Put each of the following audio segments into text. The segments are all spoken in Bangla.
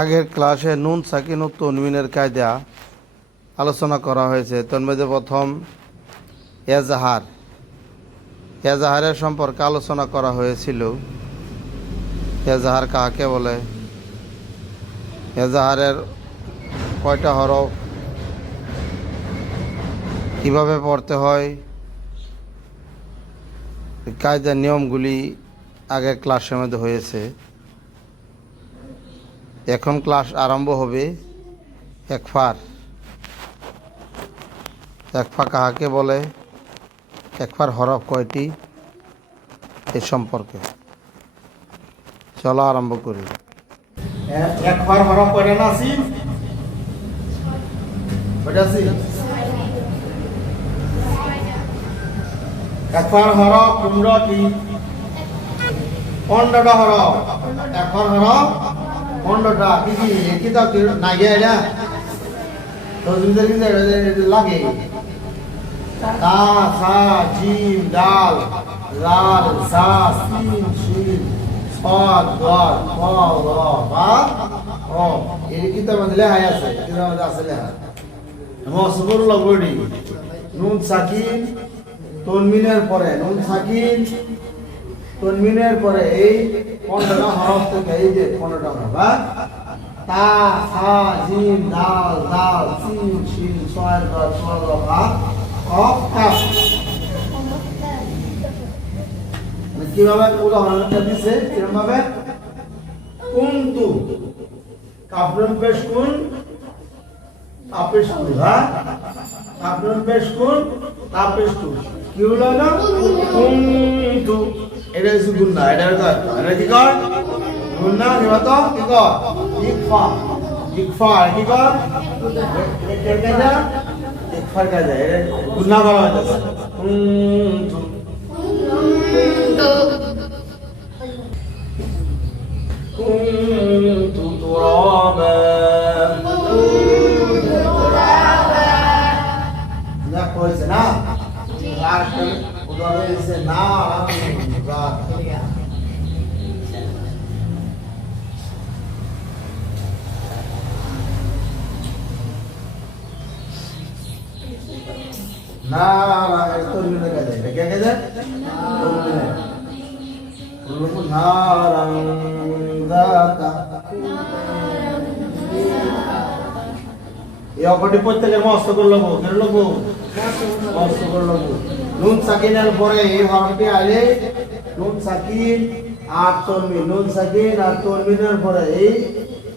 আগের ক্লাসে নুন সাকিন ও তনমিনের কায়দা আলোচনা করা হয়েছে। তন্মধ্যে প্রথম এজাহার। এজাহারের সম্পর্কে আলোচনা করা হয়েছিল। এজাহার কাকে বলে? এজাহারের কয়টা হরফ? কীভাবে পড়তে হয়? কায়দার নিয়মগুলি আগের ক্লাসের মধ্যে হয়েছে। এখন ক্লাস আরম্ভ হবে একফার একফা কাহাকে বলে? একফার হরফ কয়টি? এ সম্পর্কে। চলো আরম্ভ করি। হরফ একবার হরফ পনেরোটা কি কি কিতাব না গিয়ে এটা তজবিদের লাগে। তা, সা, জিম, ডাল, লাল, সা সিন শিন সদ, গদ, ক র বা ও এর কিতাব লেহাই আছে কিতাব আছে লেহা মসবুল্লাহ বডি। নুন সাকিন, তনমিনের পরে। নুন সাকিন তনমিনের পরে এই পনেরোটা হরফ থেকে এই যে পনেরোটা হরফ? তা, সা, জিম, দাল দাল সিন শিন ছয়, দশ ছয় বা কফ কাফ কীভাবে উদাহরণটা দিছে? কীরকম ভাবে কুন্তু। কাপড়ন পেশ কুন তাপেশ কুন হ্যাঁ কাপড়ন পেশ কুন তাপেশ কুন। কি হলো না কুন্তু। এটা হচ্ছে গুন্না এটা কর এটা কি কর গুন্না কি বলতো কি কর ইকফা ইকফা কি কর কাজা ইকফার কাজা এটা গুন্না করা হয়েছে কুন্তু كنت ترابا না কইছে না আর উদাহরণ দিছে না রাত না তোর মিলে গেছে এটা কে দাতা এই অপরটি প্রত্যেকের মস্ত করে লবো কেন লবো মস্ত করে লবো নুন সাকিনের পরে এই হরফটি নুন সাকিন আর তরমি নুন সাকিন আর তরমিনের পরে এই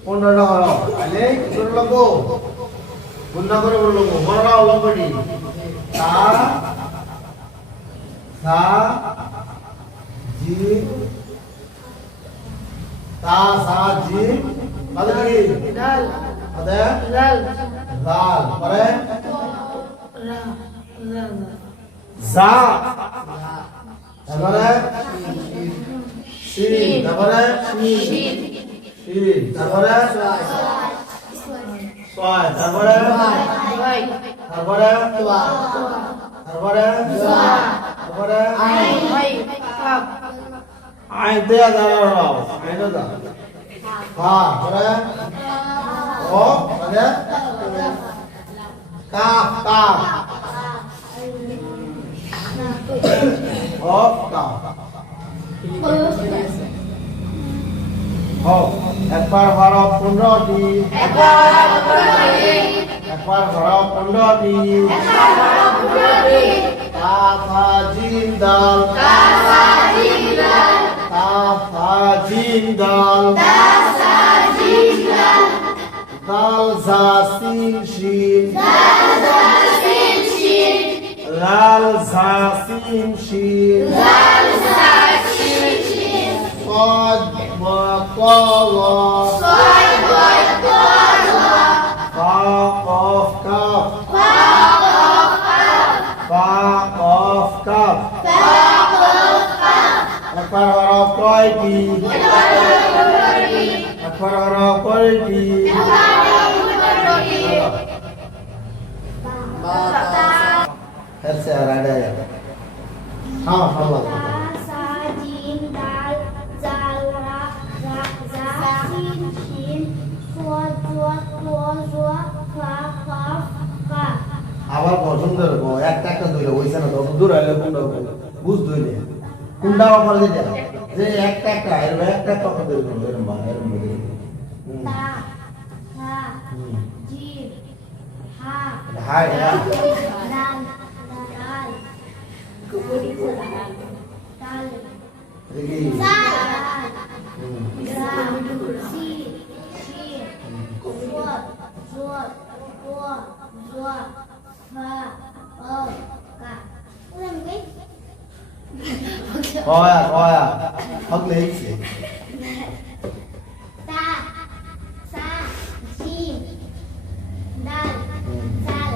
পনেরোটা হরফ আলে করে লবো গুন্ডা করে বলে লবো বড়রা তা সা জিম তা সা মানে কি লাল আদে লাল লাল। পরে? রা জা তারপরে? শিন তারপরে? শিন তারপরে? ছয় তারপরে? তারপরে? তারপরে? তারপরে? আই দেয়া দাঁড়াও আইন দা হ্যাঁ পরে ও মানে? কাপ কাপ ও কাপ ও একবার হরফ পনেরোটি। একবার হরফ পনেরোটি। কাফা জিম দাল কাফা জিম দাল দাল জা সিন L'Alsace-Inchir L'Alsace-Inchir Fod Botolo Fod Botolo Fakovka Fakovka Fakovka Fakovka Akvararov Koyti Akvararov Koyti Akvararov Koyti Akvararov Koyti এর চেহারা ডায়া হ্যাঁ ভালো লাগবে। আবার পছন্দ হলো একটা একটা ধরে ওইছে না তত দূর হইলে কোনটা বুঝ ধরলে কোনটা আবার দিতে যে একটা একটা এরকম একটা একটা কথা ধরে এরকম বা এরকম হাই হ্যাঁ দাল দেখি দাল হুম। দাল সি সি জোর জোর ও জোর ফা ও কা উলাম গে কয়া কয়া হক লেইছে তা সা জিম দাল দাল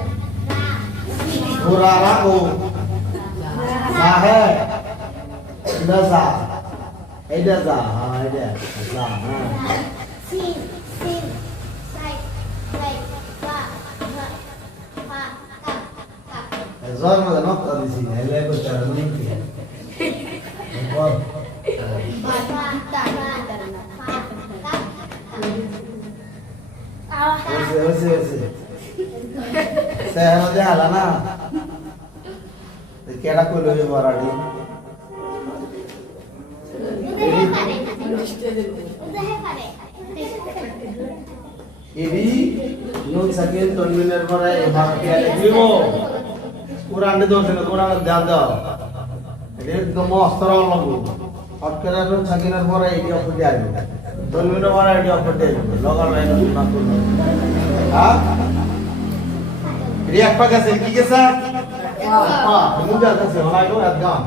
রা এটা যা এইটা যা হ্যাঁ এইটা যা হ্যাঁ Sin, sin, sai, sai, fa, fa, fa, ka, ka. জয় মাঝে নকটা দিছি হেলে করতে আর নুন কি বল Fa, ఇది నూన్ సకేన్ తొమ్మిది నిర్మర ఏమో కూరండి దోశ కూర దాదా మస్తర వాళ్ళకు పట్టుకునే సకిన కూర ఇది ఒకటి అది తొమ్మిది కూర ఇది ఒకటి లోకల్ ఇది ఎప్పటికీ సార్ ముందు వెళ్తా సార్ అలాగే వెళ్దాం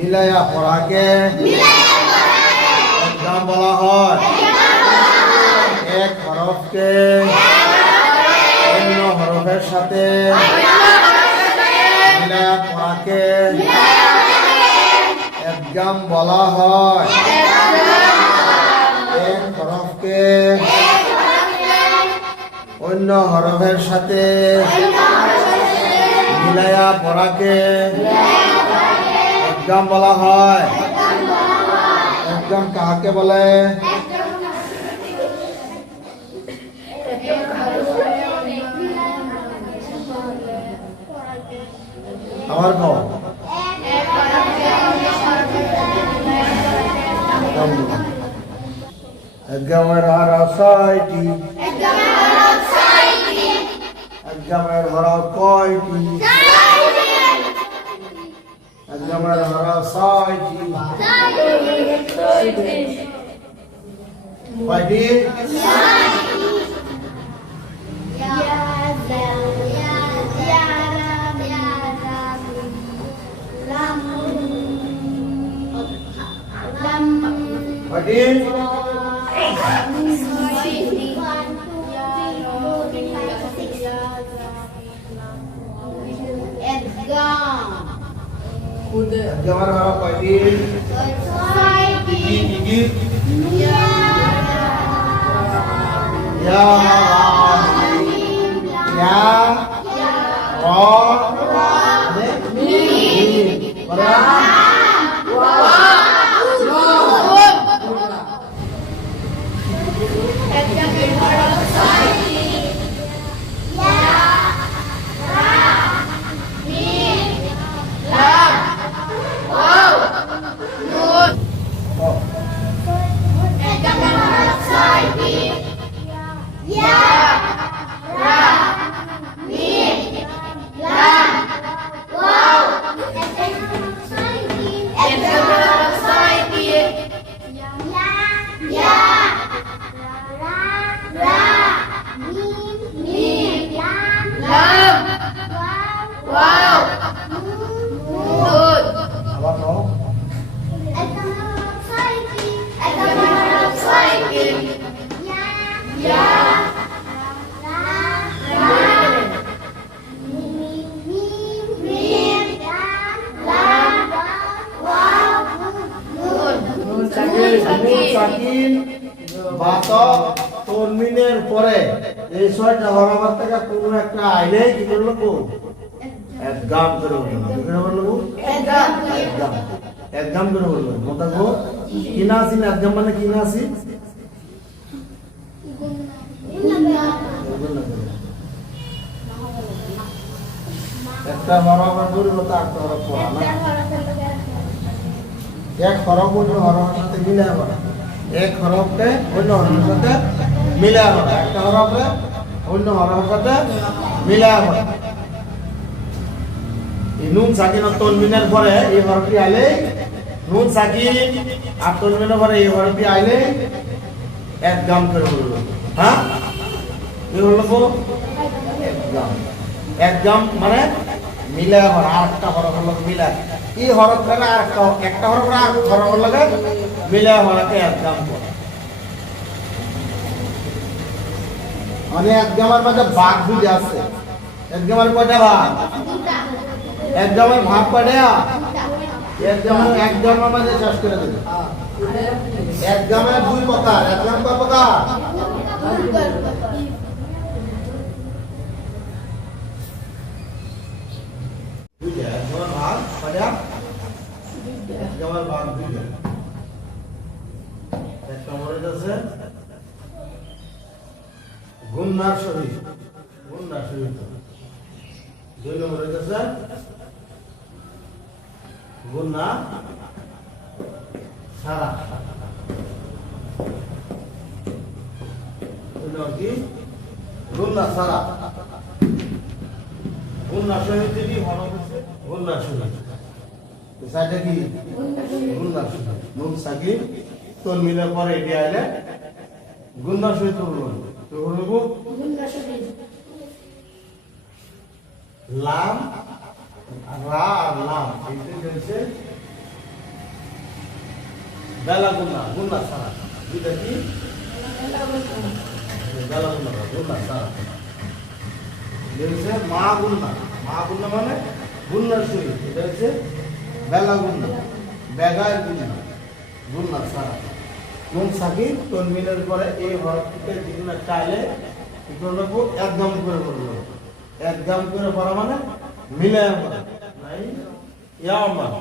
মিলাইয়া পড়াকে। একদম বলা হয়। এক হরফকে। অন্য হরফের সাথে। মিলায়া পড়াকে। একদম বলা হয়। এক হরফকে। অন্য হরফের সাথে। মিলায়া পড়াকে। একদম বলা হয়। একদম কাহাকে বলে? আমার কও একদমের হারা ছয়টি। একদমের হারা কয়টি? একদমের হারা ছয়টি কয়টি Ya zal, ya ya ram, ya ram. Ram. Ram. কয়টি একদমের হারা কয়টি কি কি একদম করে বলব কি করে বলব একদম একদম একদম করে বলব মোটা গো কি না একদম মানে কি না আসি? একটা হরফ আর পরিবর্তে আটটা হরফ পড়া না। এক হরফ অন্য হরফের সাথে মিলে পড়া। এক হরফকে অন্য হরফের সাথে মিলে পড়া। একটা হরফে অন্য হরফের সাথে মিলে পড়া। নুন সাকিন আর তনবিনের পরে এই হরফটি আইলে, নুন সাকিন আর তনবিনের পরে এই হরফটি আইলে এক গাম করে বলব হ্যাঁ? কি গো? এক এক গাম মানে মিলে হর আর একটা হরফ হলো মিলে। এই হরফ করে আর একটা একটা হরফ আর হরফ লাগে মিলে হরকে এক গাম করে। মানে এক গামের মাঝে বাঘ বুঝে আছে। এক গামের কয়টা ভাগ এক গামের ভাগ কয়টা এক গামের এক মাঝে শেষ করে দেবে। এক গামের দুই প্রকার এক নম্বরে আছে গুন্নার শরীর গুন্নার শরীর দুই নম্বরে আছে গুন্না সারা। কি? গুন্না সারা। থেকে হরফ হচ্ছে গুন্না শরীর সাইডে কি? গুন্না শরীর নুন সাকিব তোর মিলের পরে এটি আইলে গুন্না শরীর তো হলো তো হলো লাম রা আর বেলা গুন্না গুন্না সারা কি? বেলা সারা মা গুন্না। মা গুন্না মানে গুন্নার শরীর। এটা হচ্ছে বেলা গুন্না। বেগায় গুন্না। গুন্না সারা নুন সাকি তনমিনের পরে এই হরফটিকে যেগুলো চাইলে একদম করে বলব একদম করে পড়া মানে মিলে পড়া ইয়ামান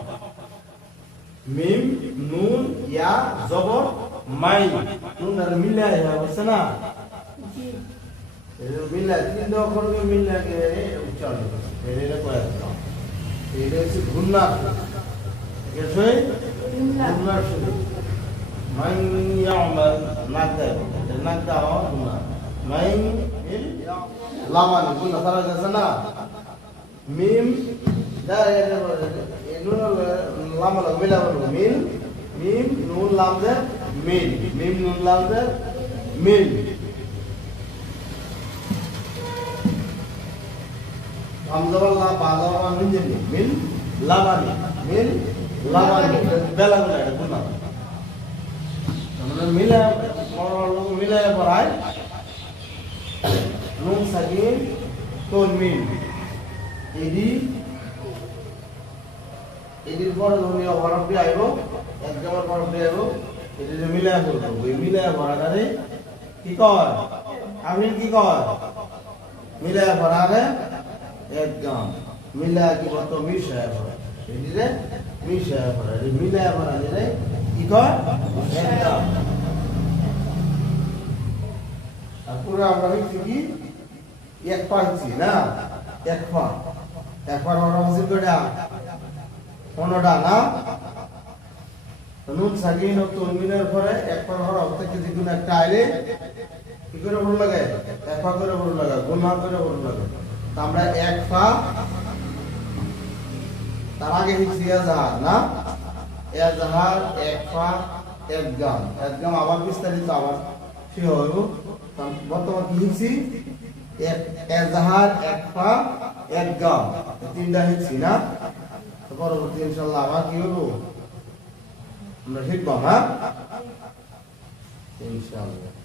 মিম নুন ইয়া জবর মাই। নুন আর মিলায় ইয়া বলছে না? মিলায় তিন অক্ষরকে মিলাকে উচ্চারণ করে এটা করে এটা হচ্ছে ঘূর্ণা কেসই ঘূর্ণা শুরু মান ইয়ামান নাক দেয় নাক দাও ঘূর্ণা মাই লামান ঘূর্ণা সারা যাচ্ছে না? মিম দা নুন লাম লাগবে লাম মিল মিম নুন লাম দে মিল মিম নুন লাম দে মিল হামজাবাল লা বাজাবা মিল যে মিল লামানি মিল লামানি বেলা গুণ এটা গুণ আমরা মিলে লোক মিলে পড়ায় নুন সাকিন তনমিন এডি এডির পর ধরিয়া হরফটি আইব এক নম্বর হরফটি আইব এটি যে করব কি কয়? আমি কি কি বলতো? মিশায় পড়া এটি মিশায় পড়া এটি মিলে পড়া রে কি কয়? একদম তারপরে আমরা হইছি কি? এক পাচ্ছি না? এক পা এক পা হচ্ছে তনমিনের পরে এক পা এক এক এক এক গাম এক গাম আবার বিস্তারিত আবার সে হইব। বর্তমান হচ্ছে এক এজাহার এক পা, এক গাম তিনটা হচ্ছে না? পরবর্তী ইনশাল্লাহ আবার কি হব আমরা ঠিক হ্যাঁ? ইনশাল্লাহ